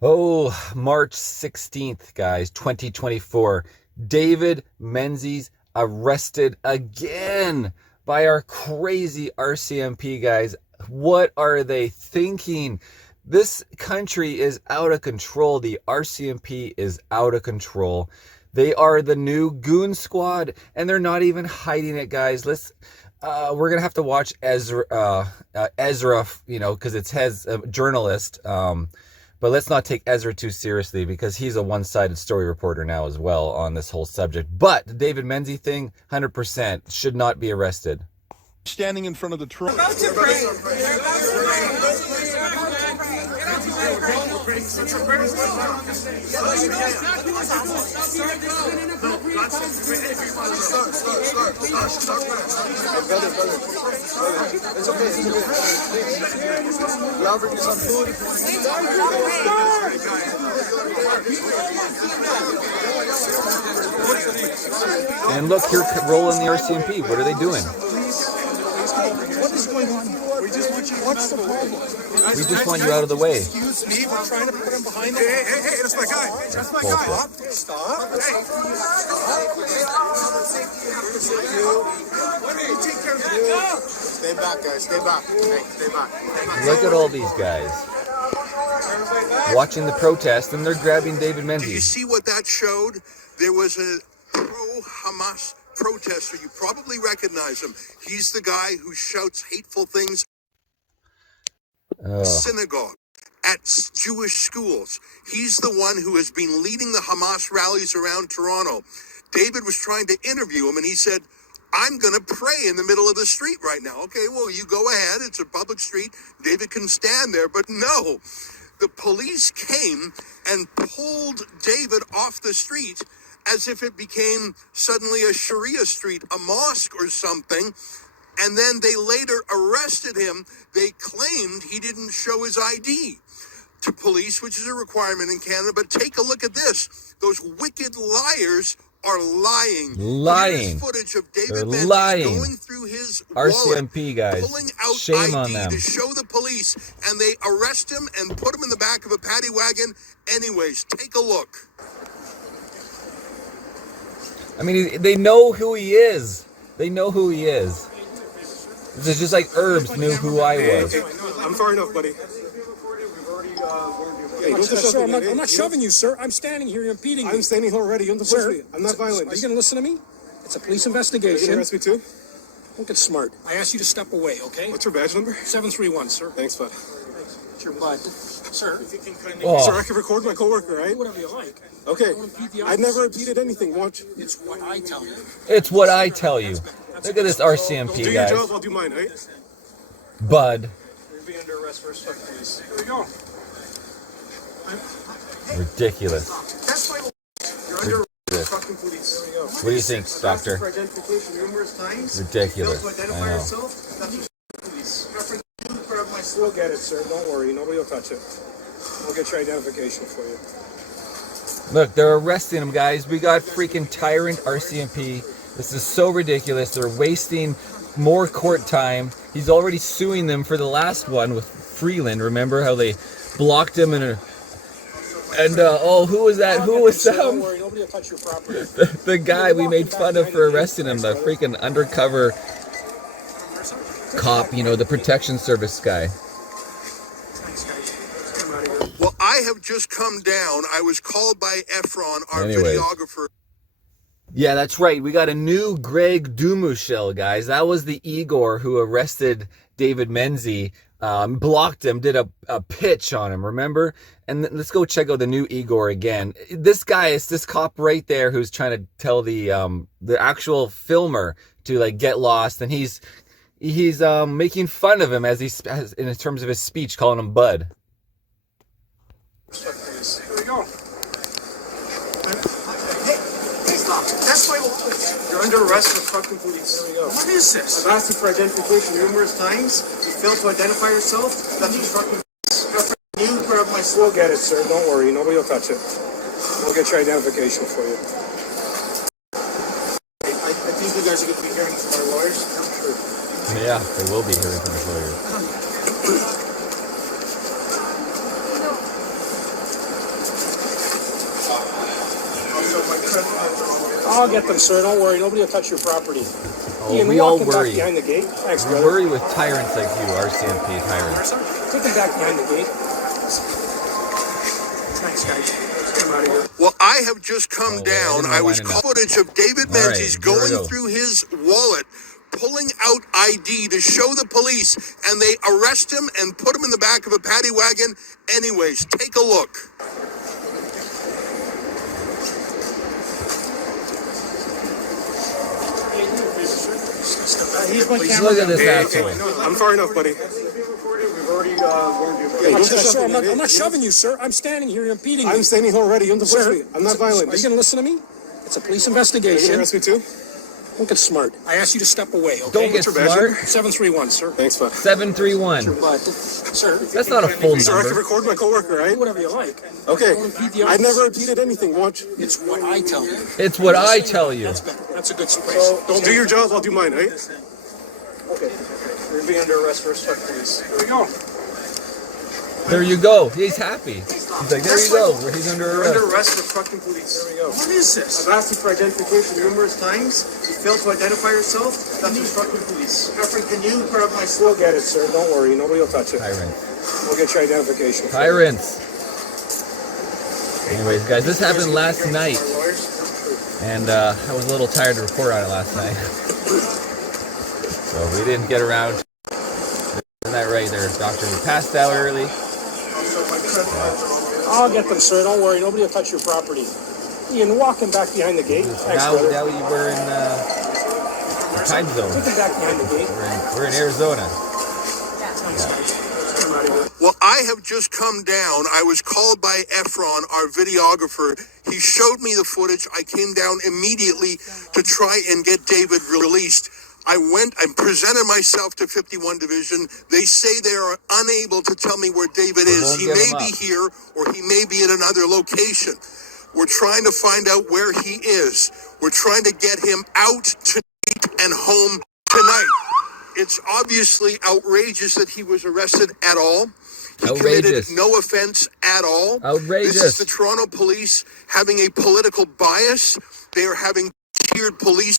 Oh, March 16th, guys, 2024. David Menzies arrested again by our crazy RCMP guys. What are they thinking? This country is out of control. The RCMP is out of control. They are the new goon squad, and they're not even hiding it, guys. We're gonna have to watch Ezra, because it's his journalist. But let's not take Ezra too seriously because he's a one-sided story reporter now as well on this whole subject. But the David Menzies thing, 100% should not be arrested. Standing in front of the truck. And look, here rolling the RCMP. What are they doing? What is going on here? What's the problem? We just want you out of the way. Excuse me, we're trying to put him behind the... Hey, that's my guy. That's my guy. Stop. Hey. Stay back, guys. Stay back. Hey, stay back. Look at all these guys watching the protest, and they're grabbing David Menzies. Did you see what that showed? There was a pro-Hamas protester. You probably recognize him. He's the guy who shouts hateful things synagogue, at Jewish schools. He's the one who has been leading the Hamas rallies around Toronto. David was trying to interview him, and he said, I'm going to pray in the middle of the street right now. Okay, well, you go ahead. It's a public street. David can stand there, but no. The police came and pulled David off the street as if it became suddenly a Sharia street, a mosque or something. And then they later arrested him. They claimed he didn't show his ID to police, which is a requirement in Canada. But take a look at this. Those wicked liars are lying. Here's footage of David Menzies going through his RCMP wallet, guys, pulling out shame ID on them. to show the police, and they arrest him and put him in the back of a paddy wagon. Anyways, take a look. I mean, they know who he is. They know who he is. This is just like Herbs knew who I was. I'm far enough, buddy. Sir, I'm not shoving you, sir. I'm standing here. You're impeding me. I'm standing here already. You're Sir, I'm not violent. Are you going to listen to me? It's a police Are you investigation. going to arrest me too? Don't get smart. I asked you to step away, okay? What's your badge number? 731, sir. Thanks, bud. It's your bud. Sir, if you can kindly... Sir, I can record my coworker, right? Do whatever you like. Okay. Don't impede the I've never officers. repeated anything. Watch. It's what I tell you. It's what I tell you. Look at this RCMP, Do your guys. job, I'll do mine, right? Bud. You're being under arrest for obstruct police. Here we go. Ridiculous. That's my... You're under arrest for obstructing police. Here we go. What do you think, doctor? For identification numerous times. Ridiculous. Failed to I identify know. yourself. That's obstructing police. Reference to the part of my... We'll get it, sir. Don't worry. Nobody will touch it. We'll get your identification for you. Look, they're arresting him, guys. We got freaking tyrant RCMP. This is so ridiculous. They're wasting more court time. He's already suing them for the last one with Freeland. Remember how they blocked him who was that? Who was Don't worry, nobody will touch your property. the guy we made fun of for arresting him, the freaking undercover cop, the protection service guy. Well, I have just come down. I was called by Efron, our Anyways. videographer. Yeah, that's right. We got a new Greg Dumushel, guys. That was the Igor who arrested David Menzies, blocked him, did a pitch on him, remember? And let's go check out the new Igor again. This guy is this cop right there who's trying to tell the actual filmer to get lost, and he's making fun of him as in terms of his speech, calling him Bud. Here we go. Hey, stop. That's my... You're under arrest for obstructing police. Here we go. What is this? I've asked you for identification numerous times. You failed to identify yourself. That's obstructing police. You grab my... We'll get it, sir. Don't worry. Nobody will touch it. We'll get your identification for you. I think you guys are going to be hearing from our lawyers. I'm sure. Yeah, they will be hearing from his lawyers. I'll get them, sir. Don't worry. Nobody will touch your property. Oh, Ian, we all walk him back worry. behind the gate. Thanks, We brother. worry with tyrants like you, RCMP tyrants. Take him back behind the gate. Thanks, guys. Let's get him out of here. Well, I have just come Oh, down. I I was didn't know caught footage of David All right, Menzies here we going go. through his wallet, pulling out ID to show the police, and they arrest him and put him in the back of a paddy wagon. Anyways, take a look. He's my Look at this asshole. I'm far enough, buddy. We've already warned you. Sir, I'm not shoving you, sir. I'm standing here. You're impeding me. I'm standing here already. Don't push me. I'm not violent. Are you going to listen to me? It's a police Are you investigation. gonna arrest me too? Don't get smart. I asked you to step away, okay? Don't get your badge? smart. 731, sir. Thanks, bud. 731. But, sir, That's not a full Sir, I can number. record my coworker, do right? whatever you like. Okay. Don't impede the I never officers. repeated anything. Watch. It's what I tell you. It's what I tell you. That's better. That's a good space. Don't do your job. I'll do mine, right? Okay. You're being under arrest for obstruct police. Here we go. There you go. He's happy. He's like, there you go. He's under You're under arrest. arrest for obstructing police. There we go. What is this? I've asked you for identification numerous times. You failed to identify yourself. That's obstructing police. Reference, can you grab my We'll get it, sir. Don't worry. Nobody will touch it. Tyrant. We'll get your identification. Tyrants. Anyways, guys, this happened last night. And I was a little tired to report on it last night. So we didn't get around. Isn't that right there, Doctor? We passed out early. I'll get them, sir. Don't worry. Nobody will touch your property. Ian, walk him back behind the gate. Thanks, Now brother. you were in the time zone. Take him back behind the gate. We're in Arizona. Thanks, guys. Let's get him out of here. Well, I have just come down. I was called by Efron, our videographer. He showed me the footage. I came down immediately to try and get David released. I went and presented myself to 51 Division. They say they are unable to tell me where David is. won't He get may him be up. here or he may be at another location. We're trying to find out where he is. We're trying to get him out tonight and home tonight. It's obviously outrageous that he was arrested at all. He Outrageous. committed no offense at all. Outrageous. This is the Toronto police having a political bias. They are having tiered police.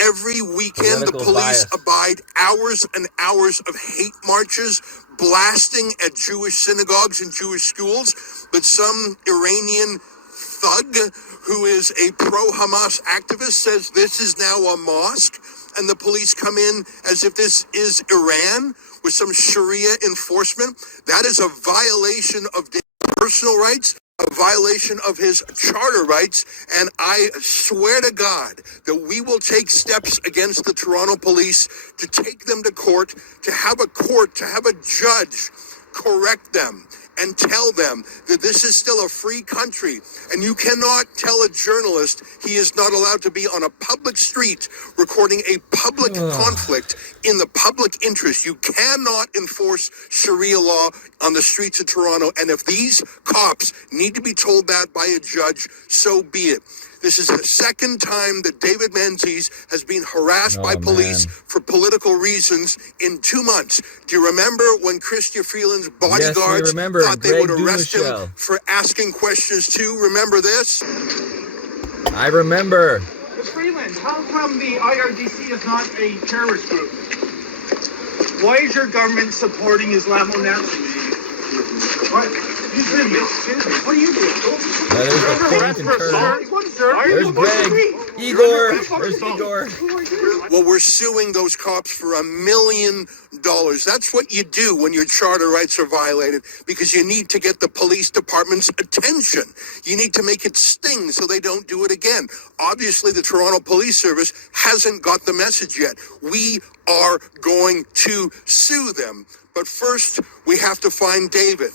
Every weekend, the Political police bias. abide hours and hours of hate marches, blasting at Jewish synagogues and Jewish schools. But some Iranian thug who is a pro-Hamas activist says this is now a mosque, and the police come in as if this is Iran with some Sharia enforcement. That is a violation of their personal rights, a violation of his charter rights, and I swear to God that we will take steps against the Toronto police to take them to court, to have a judge correct them and tell them that this is still a free country, and you cannot tell a journalist he is not allowed to be on a public street recording a public conflict in the public interest. You cannot enforce Sharia law on the streets of Toronto, and if these cops need to be told that by a judge, so be it. This is the second time that David Menzies has been harassed by police for political reasons in 2 months. Do you remember when Chrystia Freeland's bodyguards remember. thought they Greg would arrest Dumichel. him for asking questions too? Remember this? I remember. Ms. Freeland, how come the IRGC is not a terrorist group? Why is your government supporting Islamo-Nazis? What? What are you doing? Now, there's the point and turn. There's Greg. Igor. There's Igor. Well, we're suing those cops for $1 million. That's what you do when your charter rights are violated, because you need to get the police department's attention. You need to make it sting so they don't do it again. Obviously, the Toronto Police Service hasn't got the message yet. We are going to sue them. But first, we have to find David.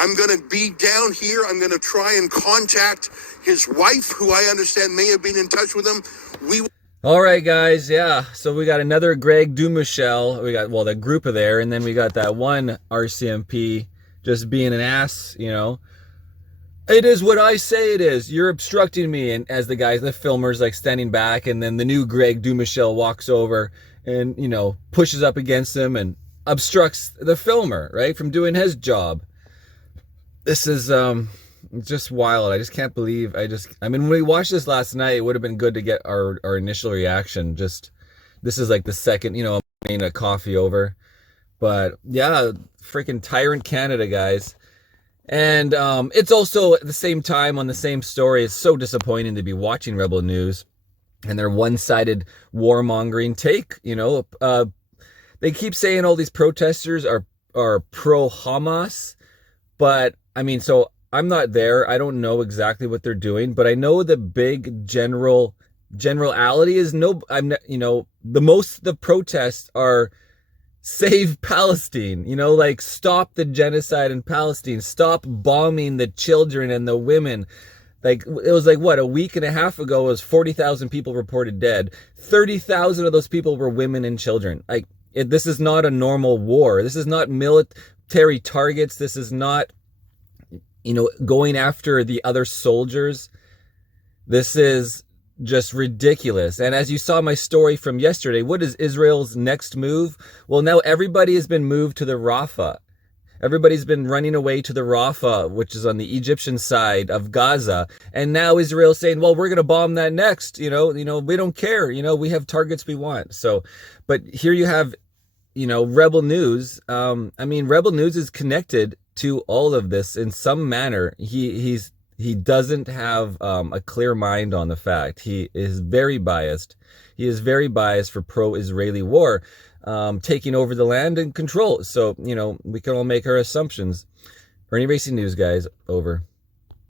I'm going to be down here. I'm going to try and contact his wife, who I understand may have been in touch with him. All right, guys. Yeah. So we got another Greg Dumichel. We got, well, the group of there. And then we got that one RCMP just being an ass, you know. It is what I say it is. You're obstructing me. And as the guys, the filmers, like standing back. And then the new Greg Dumichel walks over and, you know, pushes up against him and obstructs the filmer, right, from doing his job. This is just wild. I just can't believe. I mean, when we watched this last night, it would have been good to get our initial reaction. Just, this is like the second, you know, I'm getting a coffee over. But yeah, freaking Tyrant Canada, guys. And it's also at the same time on the same story. It's so disappointing to be watching Rebel News and their one-sided warmongering take. You know, they keep saying all these protesters are pro-Hamas, but I mean, so I'm not there. I don't know exactly what they're doing, but I know the big generality is the protests are save Palestine, you know, like stop the genocide in Palestine, stop bombing the children and the women. Like, it was like, what, a week and a half ago, it was 40,000 people reported dead. 30,000 of those people were women and children. Like, this is not a normal war. This is not military targets. This is not, you know, going after the other soldiers. This is just ridiculous. And as you saw my story from yesterday, what is Israel's next move? Well, now everybody has been moved to the Rafah. Everybody's been running away to the Rafah, which is on the Egyptian side of Gaza. And now Israel's saying, well, we're going to bomb that next. You know, we don't care. You know, we have targets we want. So, but here you have, you know, Rebel News. I mean, Rebel News is connected to all of this in some manner. He doesn't have a clear mind on the fact. He is very biased. He is very biased for pro-Israeli war, taking over the land and control. So, you know, we can all make our assumptions. Irnieracing News, guys, over.